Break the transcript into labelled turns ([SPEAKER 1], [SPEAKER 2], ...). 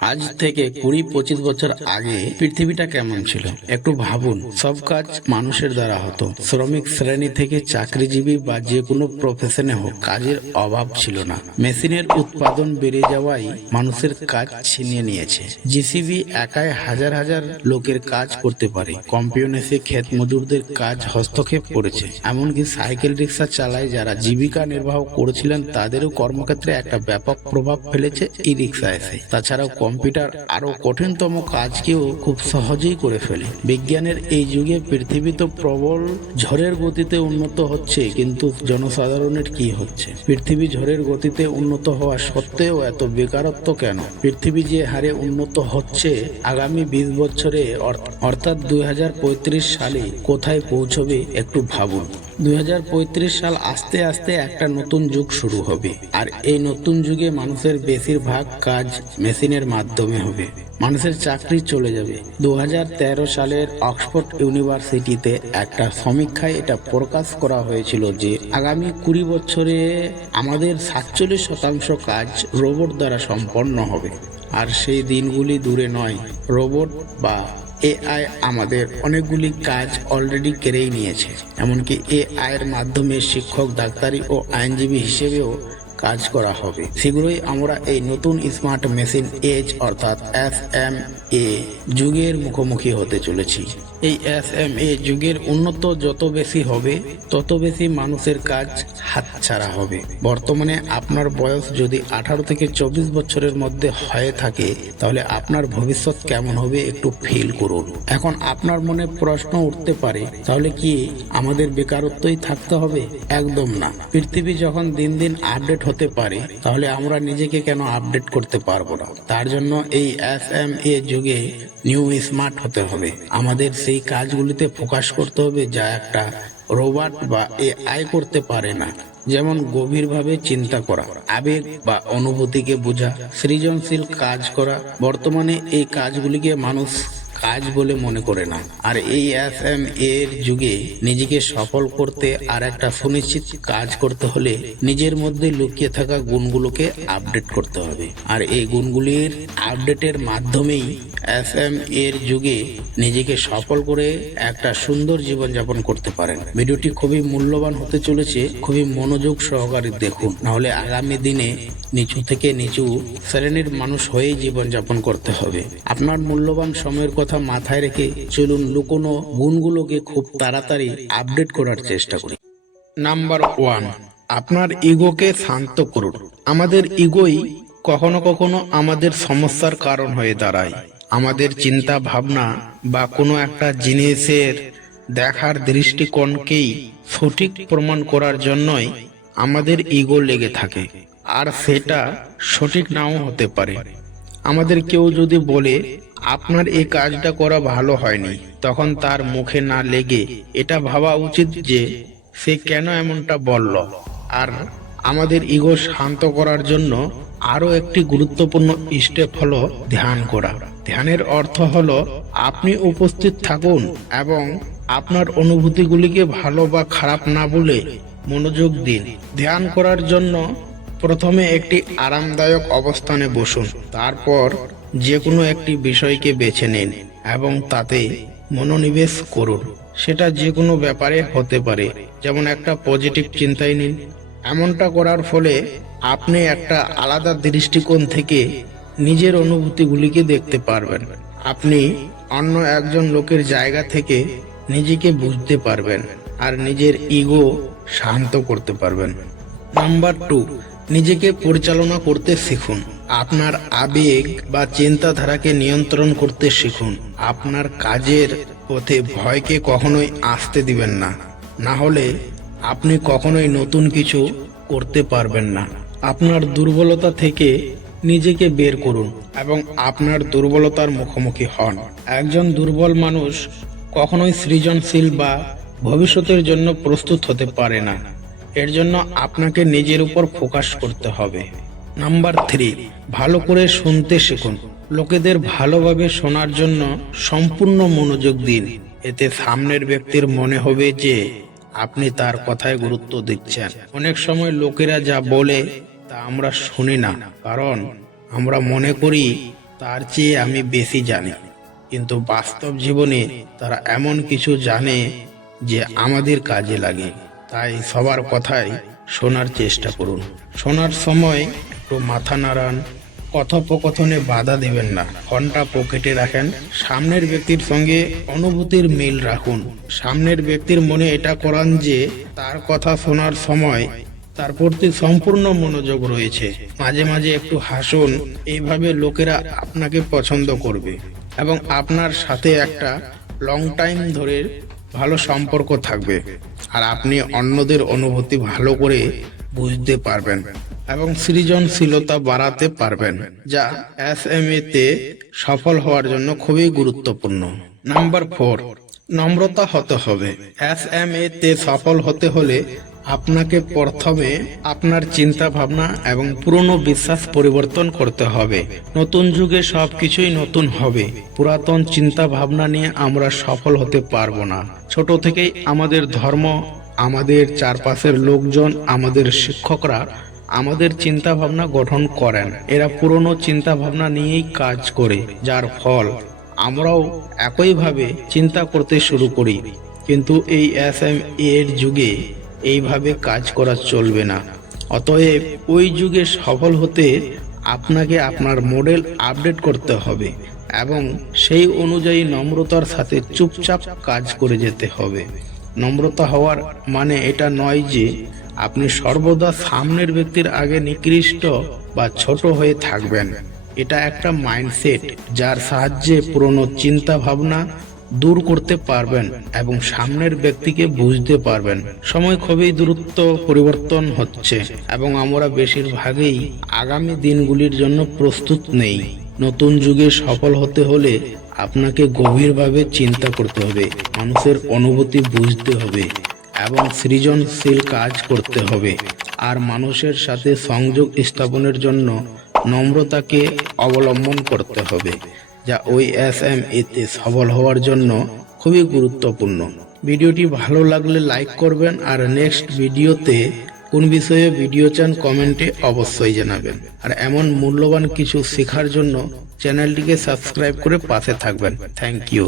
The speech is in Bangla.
[SPEAKER 1] আজ থেকে কুড়ি, পঁচিশ বছর আগে পৃথিবীটা কেমন ছিল? একটু ভাবুন, সব কাজ মানুষের দ্বারা হতো। শ্রমিক শ্রেণি থেকে চাকরিজীবী বা যে কোনো প্রফেশনে হোক, কাজের অভাব ছিল না। মেশিনের উৎপাদন বেড়ে যাওয়াই মানুষের কাজ ছিনিয়ে নিয়েছে। জিসিবি একাই হাজার হাজার লোকের কাজ করতে পারে। কম্পিউটার এসে ক্ষেত মজুরদের কাজ হস্তক্ষেপ করেছে। এমনকি সাইকেল রিক্সা চালায় যারা জীবিকা নির্বাহ করেছিলেন, তাদেরও কর্মক্ষেত্রে একটা ব্যাপক প্রভাব ফেলেছে ই রিক্সা এসে। তাছাড়াও কম্পিউটার আরও কঠিনতম কাজকেও খুব সহজেই করে ফেলে। বিজ্ঞানের এই যুগে পৃথিবী তো প্রবল ঝড়ের গতিতে উন্নত হচ্ছে, কিন্তু জনসাধারণের কি হচ্ছে? পৃথিবী ঝড়ের গতিতে উন্নত হওয়া সত্ত্বেও এত বেকারত্ব কেন? পৃথিবী যে হারে উন্নত হচ্ছে আগামী বিশ বছরে অর- অর্থাৎ দুই হাজার পঁয়ত্রিশ সালে কোথায় পৌঁছবে একটু ভাবুন। দু হাজার পঁয়ত্রিশ সাল আস্তে আস্তে একটা নতুন যুগ শুরু হবে। আর এই নতুন যুগে মানুষের বেশিরভাগ কাজ মেশিনের মাধ্যমে হবে। মানুষের চাকরি চলে যাবে। দু হাজার তেরো সালের অক্সফোর্ড ইউনিভার্সিটিতে একটা সমীক্ষায় এটা প্রকাশ করা হয়েছিল যে, আগামী কুড়ি বছরে আমাদের সাতচল্লিশ শতাংশ কাজ রোবট দ্বারা সম্পন্ন হবে। আর সেই দিনগুলি দূরে নয়। রোবট বা এআই আমাদের অনেকগুলি কাজ অলরেডি কেড়েই নিয়েছে। এমনকি এআই এর মাধ্যমে শিক্ষক, ডাক্তারি ও আইনজীবী হিসেবেও কাজ করা হবে। শীঘ্রই আমরা এই নতুন স্মার্ট মেশিন এজ অর্থাৎ এস এম এ যুগের মুখোমুখি হতে চলেছি। এই এস এম এ যুগের উন্নত যত বেশি হবে, তত বেশি মানুষের কাজ হাতছাড়া হবে। বর্তমানে আপনার বয়স যদি আঠারো থেকে চব্বিশ বছরের মধ্যে হয়ে থাকে, তাহলে আপনার ভবিষ্যৎ কেমন হবে একটু ফিল করুন। এখন আপনার মনে প্রশ্ন উঠতে পারে, তাহলে কি আমাদের বেকারত্বই থাকতে হবে? একদম না। পৃথিবী যখন দিন দিন আপডেট হতে পারে, তাহলে আমরা নিজেকে কেন আপডেট করতে পারব না? তার জন্য এই এস এম এ যুগে নিউ স্মার্ট হতে হবে। আমাদের সেই কাজগুলিতে ফোকাস করতে হবে যা একটা রোবট বা এআই করতে পারে না। যেমন গভীরভাবে চিন্তা করা, আবেগ বা অনুভূতিকে বোঝা, সৃজনশীল কাজ করা। বর্তমানে এই কাজগুলিকে মানুষ কাজ বলে মনে করে না। আর এই এস এম এর যুগে নিজেকে সফল করতে আর একটা সুনিশ্চিত কাজ করতে হলে নিজের মধ্যে লুকিয়ে থাকা গুণগুলোকে আপডেট করতে হবে। আর এই গুণগুলির আপডেটের মাধ্যমেই এস এম এর যুগে নিজেকে সফল করে একটা সুন্দর জীবনযাপন করতে পারেন। ভিডিওটি খুবই মূল্যবান হতে চলেছে। খুবই মনোযোগ সহকারে দেখুন। নাহলে আগামী দিনে নিচু থেকে নিচু শ্রেণির মানুষ হয়েই জীবনযাপন করতে হবে। আপনার মূল্যবান সময়ের কথা মাথায় রেখে চলুন লুকোনো গুণগুলোকে খুব তাড়াতাড়ি আপডেট করার চেষ্টা করি। নাম্বার ওয়ান, আপনার ইগোকে শান্ত করুন। আমাদের ইগোই কখনো কখনো আমাদের সমস্যার কারণ হয়ে দাঁড়ায়। আমাদের চিন্তা ভাবনা বা কোনো একটা জিনিসের দেখার দৃষ্টিকোণকেই সঠিক প্রমাণ করার জন্যই আমাদের ইগো লেগে থাকে। আর সেটা সঠিক নাও হতে পারে। আমাদের কেউ যদি বলে, আপনার এই কাজটা করা ভালো হয়নি, তখন তার মুখে না লেগে এটা ভাবা উচিত যে সে কেন এমনটা বলল। আর আমাদের ইগো শান্ত করার জন্য আরও একটি গুরুত্বপূর্ণ স্টেপ হলো ধ্যান করা। ধ্যানের অর্থ হলো আপনি উপস্থিত থাকুন এবং আপনার অনুভূতিগুলিকে ভালো বা খারাপ না বলে মনোযোগ দিন। ধ্যান করার জন্য প্রথমে একটি আরামদায়ক অবস্থানে বসুন। তারপর যে কোনো একটি বিষয়কে বেছে নিন এবং তাতে মনোনিবেশ করুন। সেটা যে কোনো ব্যাপারে হতে পারে, যেমন একটা পজিটিভ চিন্তাই নিন। এমনটা করার ফলে আপনি একটা আলাদা দৃষ্টিকোণ থেকে নিজের অনুভূতিগুলিকে দেখতে পারবেন। আপনি অন্য একজন লোকের জায়গা থেকে নিজেকে বুঝতে পারবেন আর নিজের ইগো শান্ত করতে পারবেন। নাম্বার টু নিজেকে পরিচালনা করতে শিখুন। আপনার আবেগ বা চিন্তাধারাকে নিয়ন্ত্রণ করতে শিখুন। আপনার কাজের পথে ভয়কে কখনোই আসতে দিবেন না। না হলে আপনি কখনোই নতুন কিছু করতে পারবেন না। আপনার দুর্বলতা থেকে নিজেকে বের করুন এবং আপনার দুর্বলতার মুখোমুখি হন। একজন দুর্বল মানুষ কখনোই সৃজনশীল বা ভবিষ্যতের জন্য প্রস্তুত হতে পারে না। এর জন্য আপনাকে নিজের উপর ফোকাস করতে হবে। নাম্বার থ্রি, ভালো করে শুনতে শিখুন। লোকেদের ভালোভাবে শোনার জন্য সম্পূর্ণ মনোযোগ দিন। এতে সামনের ব্যক্তির মনে হবে যে আপনি তার কথায় গুরুত্ব দিচ্ছেন। অনেক সময় লোকেরা যা বলে তা আমরা শুনি না, কারণ আমরা মনে করি তার চেয়ে আমি বেশি জানি। কিন্তু বাস্তব জীবনে তারা এমন কিছু জানে যে আমাদের কাজে লাগে। তাই সবার কথাই শোনার চেষ্টা করুন। শোনার সময় একটু মাথা নাড়ান, কথোপকথনে বাধা দেবেন না। ফোনটা পকেটে রাখেন। সামনের ব্যক্তির সঙ্গে অনুভূতির মিল রাখুন। সামনের ব্যক্তির মনে এটা করান যে, তার কথা শোনার সময় তার প্রতি সম্পূর্ণ মনোযোগ রয়েছে। মাঝে মাঝে একটু হাসুন, এইভাবে লোকেরা আপনাকে পছন্দ করবে। এবং আপনার সাথে একটা লং টাইম ধরে ভালো সম্পর্ক থাকবে আর আপনি অন্যদের অনুভূতি ভালো করে বুঝতে পারবেন এবং সৃজনশীলতা বাড়াতে পারবেন, যা এস এম তে সফল হওয়ার জন্য খুবই গুরুত্বপূর্ণ। নাম্বার ফোর নম্রতা হতে হবে। এস এম তে সফল হতে হলে আপনাকে প্রথমে আপনার চিন্তা ভাবনা এবং পুরনো বিশ্বাস পরিবর্তন করতে হবে। নতুন যুগে সবকিছুই নতুন হবে। পুরাতন চিন্তা ভাবনা নিয়ে আমরা সফল হতে পারব না। ছোট থেকেই আমাদের ধর্ম, আমাদের চারপাশের লোকজন, আমাদের শিক্ষকরা আমাদের চিন্তা ভাবনা গঠন করেন। এরা পুরনো চিন্তা ভাবনা নিয়েই কাজ করে, যার ফল আমরাও একইভাবে চিন্তা করতে শুরু করি। কিন্তু এই এস এম এর যুগে এইভাবে কাজ করা চলবে না। অতএব ওই যুগে সফল হতে আপনাকে আপনার মডেল আপডেট করতে হবে এবং সেই অনুযায়ী নম্রতার সাথে চুপচাপ কাজ করে যেতে হবে। নম্রতা হওয়ার মানে এটা নয় যে আপনি সর্বদা সামনের ব্যক্তির আগে নিকৃষ্ট বা ছোট হয়ে থাকবেন। এটা একটা মাইন্ডসেট যার সাহায্যে পুরনো চিন্তা ভাবনা দূর করতে পারবেন এবং সামনের ব্যক্তিকে বুঝতে পারবেন। সময় খুবই দূরত্ব পরিবর্তন হচ্ছে এবং আমরা বেশিরভাগই আগামী দিনগুলির জন্য প্রস্তুত নেই। নতুন যুগে সফল হতে হলে আপনাকে গভীরভাবে চিন্তা করতে হবে, মানুষের অনুভূতি বুঝতে হবে এবং সৃজনশীল কাজ করতে হবে। আর মানুষের সাথে সংযোগ স্থাপনের জন্য নম্রতাকে অবলম্বন করতে হবে। যা ওই এস এম এতে সফল হওয়ার জন্য খুবই গুরুত্বপূর্ণ। ভিডিওটি ভালো লাগলে লাইক করবেন আর নেক্সট ভিডিওতে কোন বিষয়ে ভিডিও চান কমেন্টে অবশ্যই জানাবেন। আর এমন মূল্যবান কিছু শেখার জন্য চ্যানেলটিকে সাবস্ক্রাইব করে পাশে থাকবেন। Thank you.